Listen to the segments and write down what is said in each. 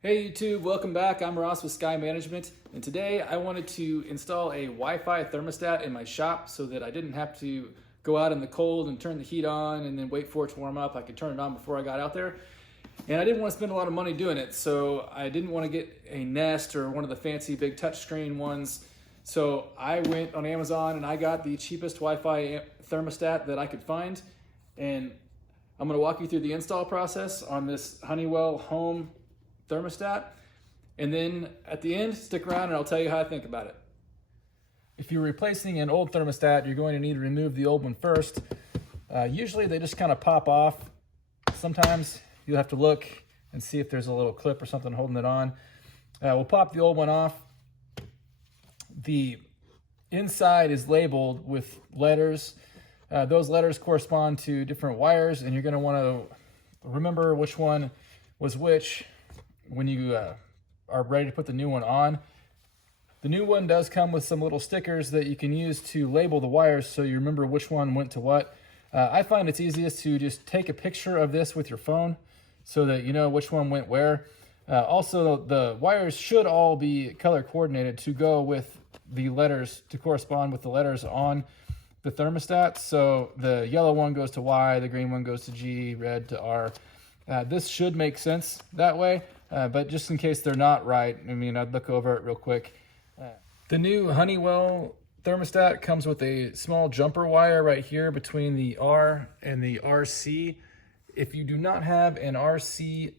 Hey YouTube, welcome back. I'm Ross with Sky Management, and today I wanted to install a Wi-Fi thermostat in my shop so that I didn't have to go out in the cold and turn the heat on and then wait for it to warm up. I could turn it on before I got out there. And I didn't want to spend a lot of money doing it, so I didn't want to get a Nest or one of the fancy big touchscreen ones. So I went on Amazon and I got the cheapest Wi-Fi thermostat that I could find. And I'm going to walk you through the install process on this Honeywell home thermostat, and then at the end, stick around and I'll tell you how I think about it. If you're replacing an old thermostat, you're going to need to remove the old one first. Usually they just kind of pop off. Sometimes you'll have to look and see if there's a little clip or something holding it on. We'll pop the old one off. The inside is labeled with letters. Those letters correspond to different wires, and you're going to want to remember which one was which when you are ready to put the new one on. The new one does come with some little stickers that you can use to label the wires so you remember which one went to what. I find it's easiest to just take a picture of this with your phone so that you know which one went where. Also, the wires should all be color coordinated to go with the letters, to correspond with the letters on the thermostat. So the yellow one goes to Y, the green one goes to G, red to R. This should make sense that way, but just in case they're not right, I'd look over it real quick. The new Honeywell thermostat comes with a small jumper wire right here between the R and the RC. If you do not have an RC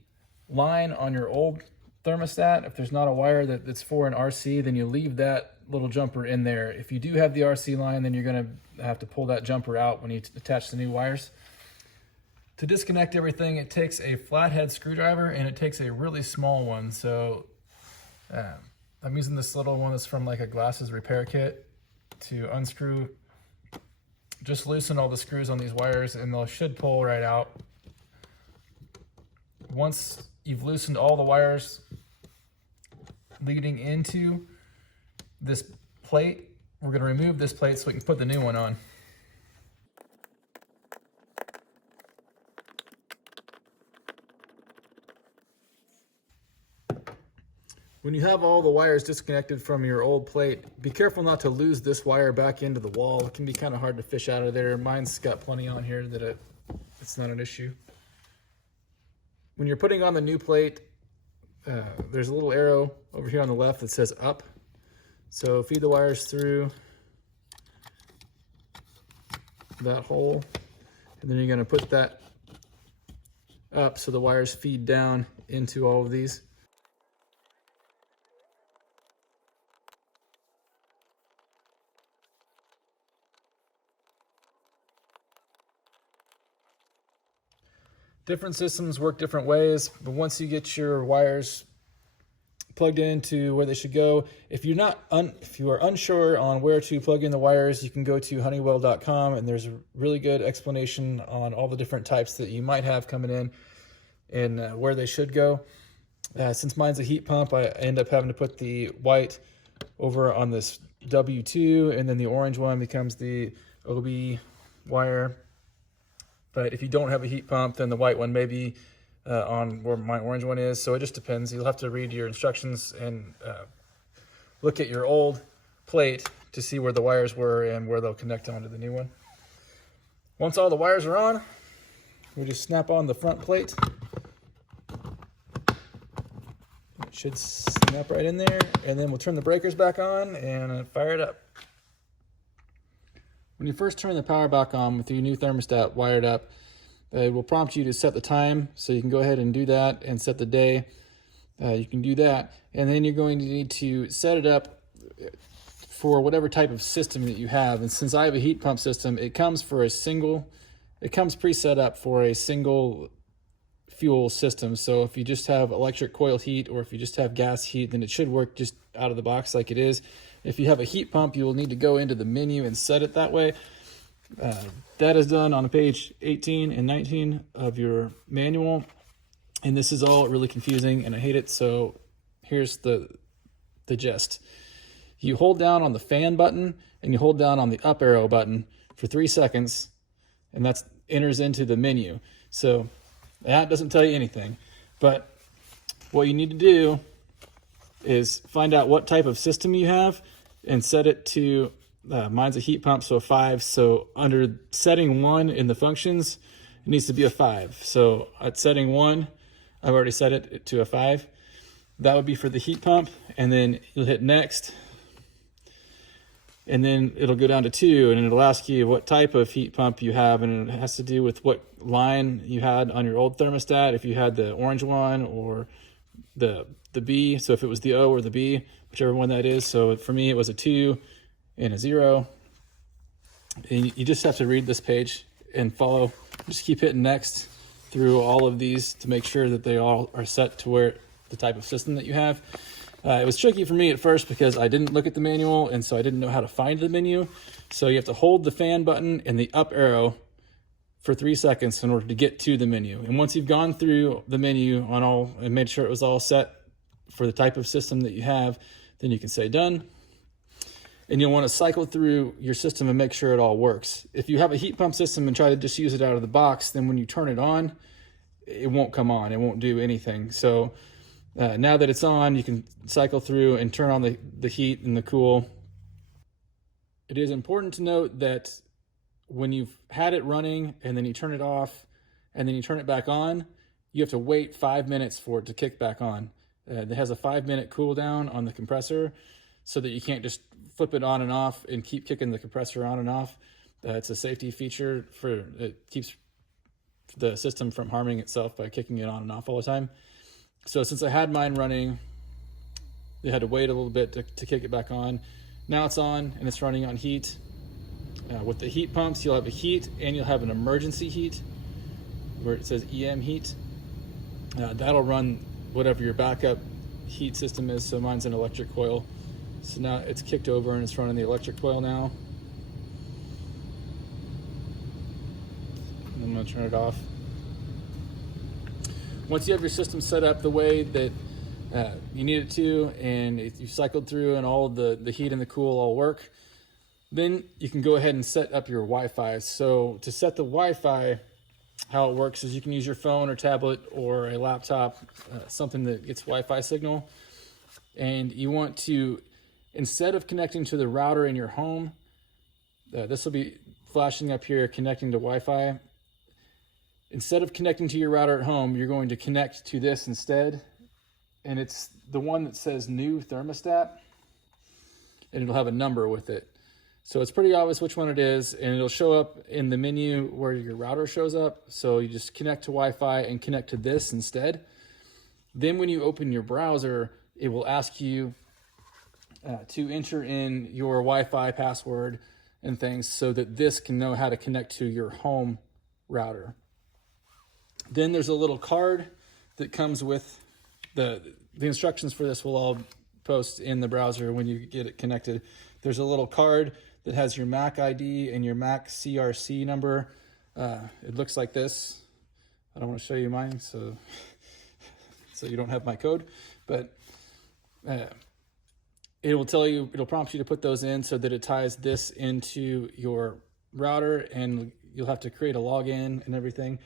line on your old thermostat, if there's not a wire that's for an RC, then you leave that little jumper in there. If you do have the RC line, then you're going to have to pull that jumper out when you attach the new wires. To disconnect everything, it takes a flathead screwdriver and it takes a really small one. So I'm using this little one that's from like a glasses repair kit to unscrew. Just loosen all the screws on these wires and they should pull right out. Once you've loosened all the wires leading into this plate, we're going to remove this plate so we can put the new one on. When you have all the wires disconnected from your old plate, be careful not to lose this wire back into the wall. It can be kind of hard to fish out of there. Mine's got plenty on here that it's not an issue. When you're putting on the new plate, there's a little arrow over here on the left that says up. So feed the wires through that hole, and then you're going to put that up so the wires feed down into all of these. Different systems work different ways, but once you get your wires plugged into where they should go, if you are unsure on where to plug in the wires, you can go to honeywell.com and there's a really good explanation on all the different types that you might have coming in and where they should go. Since mine's a heat pump, I end up having to put the white over on this W2, and then the orange one becomes the OB wire. But if you don't have a heat pump, then the white one may be on where my orange one is. So it just depends. You'll have to read your instructions and look at your old plate to see where the wires were and where they'll connect onto the new one. Once all the wires are on, we just snap on the front plate. It should snap right in there, and then we'll turn the breakers back on and fire it up. When you first turn the power back on with your new thermostat wired up, it will prompt you to set the time, so you can go ahead and do that and set the day. You can do that, and then you're going to need to set it up for whatever type of system that you have. And since I have a heat pump system, it comes preset up for a single fuel system. So if you just have electric coil heat or if you just have gas heat, then it should work just out of the box like it is. If you have a heat pump, you will need to go into the menu and set it that way. That is done on page 18 and 19 of your manual. And this is all really confusing and I hate it. So here's the gist. You hold down on the fan button and you hold down on the up arrow button for 3 seconds, and that enters into the menu. So that doesn't tell you anything. But what you need to do is find out what type of system you have and set it to, mine's a heat pump, so a 5. So under setting 1 in the functions, it needs to be a 5. So at setting 1, I've already set it to a 5. That would be for the heat pump, and then you'll hit next, and then it'll go down to 2, and it'll ask you what type of heat pump you have, and it has to do with what line you had on your old thermostat, if you had the orange one or the B. So if it was the O or the B, whichever one that is. So for me, it was a 2 and a 0. And you just have to read this page and follow. Just keep hitting next through all of these to make sure that they all are set to where the type of system that you have. It was tricky for me at first because I didn't look at the manual, and so I didn't know how to find the menu. So you have to hold the fan button and the up arrow for 3 seconds in order to get to the menu. And once you've gone through the menu on all and made sure it was all set for the type of system that you have, then you can say done. And you'll want to cycle through your system and make sure it all works. If you have a heat pump system and try to just use it out of the box, then when you turn it on, it won't come on, it won't do anything. So now that it's on, you can cycle through and turn on the heat and the cool. It is important to note that when you've had it running and then you turn it off and then you turn it back on, you have to wait 5 minutes for it to kick back on. It has a 5-minute cool down on the compressor so that you can't just flip it on and off and keep kicking the compressor on and off. It's a safety feature it keeps the system from harming itself by kicking it on and off all the time. So since I had mine running, they had to wait a little bit to kick it back on. Now it's on and it's running on heat. With the heat pumps, you'll have a heat and you'll have an emergency heat where it says EM heat. That'll run whatever your backup heat system is. So mine's an electric coil. So now it's kicked over and it's running the electric coil now. I'm going to turn it off. Once you have your system set up the way that you need it to, and you've cycled through and all of the heat and the cool all work, then you can go ahead and set up your Wi-Fi. So to set the Wi-Fi, how it works is you can use your phone or tablet or a laptop, something that gets Wi-Fi signal. And you want to, instead of connecting to the router in your home, this will be flashing up here, connecting to Wi-Fi. Instead of connecting to your router at home, you're going to connect to this instead. And it's the one that says new thermostat, and it'll have a number with it. So it's pretty obvious which one it is, and it'll show up in the menu where your router shows up. So you just connect to Wi-Fi and connect to this instead. Then when you open your browser, it will ask you to enter in your Wi-Fi password and things so that this can know how to connect to your home router. Then there's a little card that comes with the instructions for this will all post in the browser when you get it connected. There's a little card that has your MAC ID and your MAC CRC number. It looks like this. I don't want to show you mine so you don't have my code, but it will tell you, it'll prompt you to put those in so that it ties this into your router, and you'll have to create a login and everything.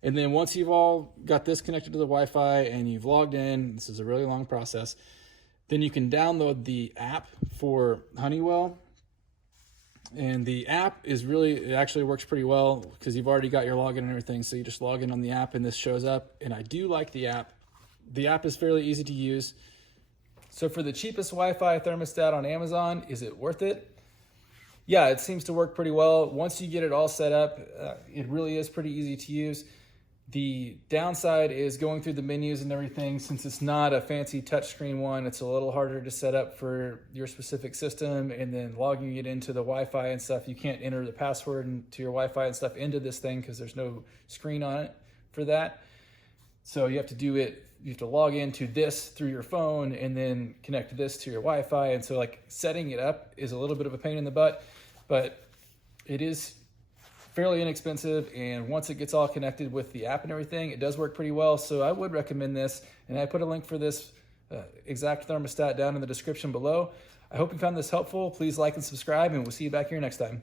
And then once you've all got this connected to the Wi-Fi and you've logged in, this is a really long process, then you can download the app for Honeywell. And the app it actually works pretty well because you've already got your login and everything. So you just log in on the app and this shows up. And I do like the app. The app is fairly easy to use. So for the cheapest Wi-Fi thermostat on Amazon, is it worth it? Yeah, it seems to work pretty well. Once you get it all set up, it really is pretty easy to use. The downside is going through the menus and everything. Since it's not a fancy touchscreen one, it's a little harder to set up for your specific system, and then logging it into the Wi-Fi and stuff. You can't enter the password to your Wi-Fi and stuff into this thing because there's no screen on it for that. So you have to do it. You have to log into this through your phone and then connect this to your Wi-Fi. And so like setting it up is a little bit of a pain in the butt, but it is fairly inexpensive, and once it gets all connected with the app and everything, it does work pretty well. So I would recommend this, and I put a link for this exact thermostat down in the description below. I hope you found this helpful. Please like and subscribe, and we'll see you back here next time.